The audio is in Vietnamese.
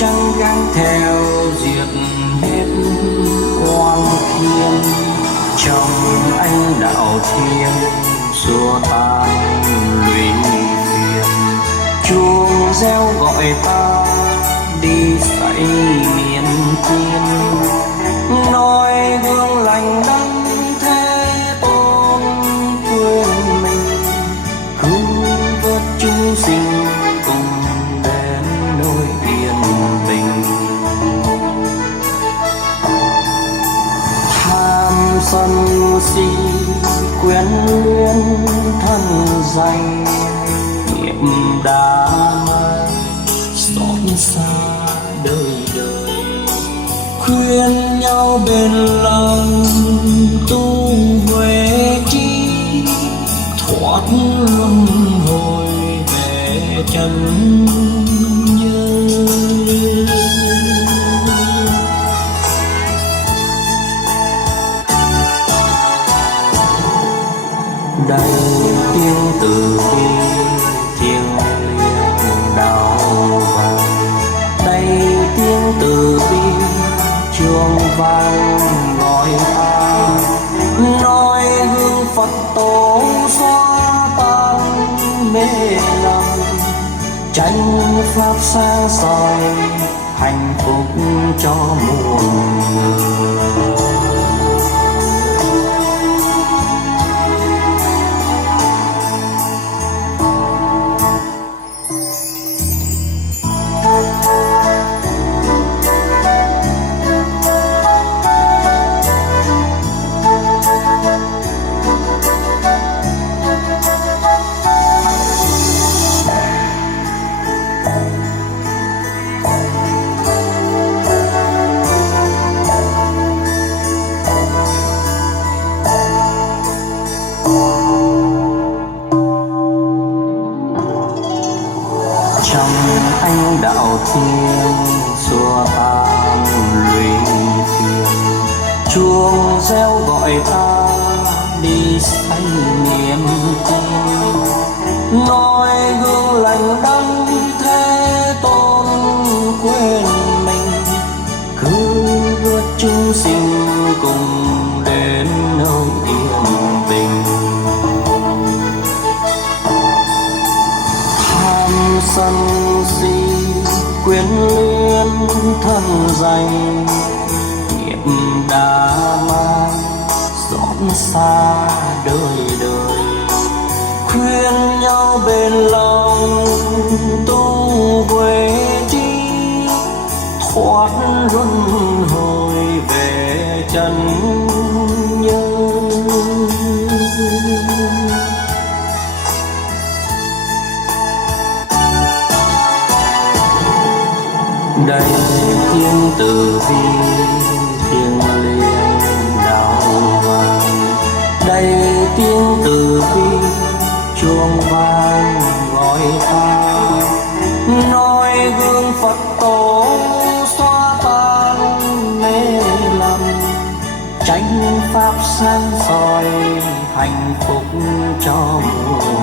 trăng găng theo diệt hết oan khiên. Trong anh đạo thiên xua tan lụy phiền, chuông reo gọi ta đi dãy miền tiên. Nói gương lành đấng thế tôn quên mình, cứu vớt chúng sinh cùng đến nơi yên bình. Tham sân si quyến luyến thân danh, nghiệp đã mang xót xa đời đời. Khuyên nhau bền lòng tu huệ chi, thoát luân hồi về chân nhân. Đây tiếng từ bi thiêng liêng đạo vàng, đây tiếng từ bi chuông vang gọi ta. Nói hương Phật tổ xóa tan mê lầm, tranh pháp sáng soi hạnh phúc cho muôn người. Trong anh đạo thiên xua tan lụy phiền, chuông reo gọi ta đi xây niềm tin. Nói gương lành đấng thế tôn quên mình, cứu vớt chúng sinh cùng đến nơi yên bình. Sân si quyến luyến thân danh, nghiệp đã mang xót xa đời đời. Khuyên nhau bền lòng tu huệ chi, thoát luân hồi về chân nhân. Đây tiếng từ bi thiêng liêng đạo vàng, đây tiếng từ bi chuông vang gọi ta. Nói gương Phật tổ xóa tan mê lầm, tranh pháp sáng soi hạnh phúc cho muôn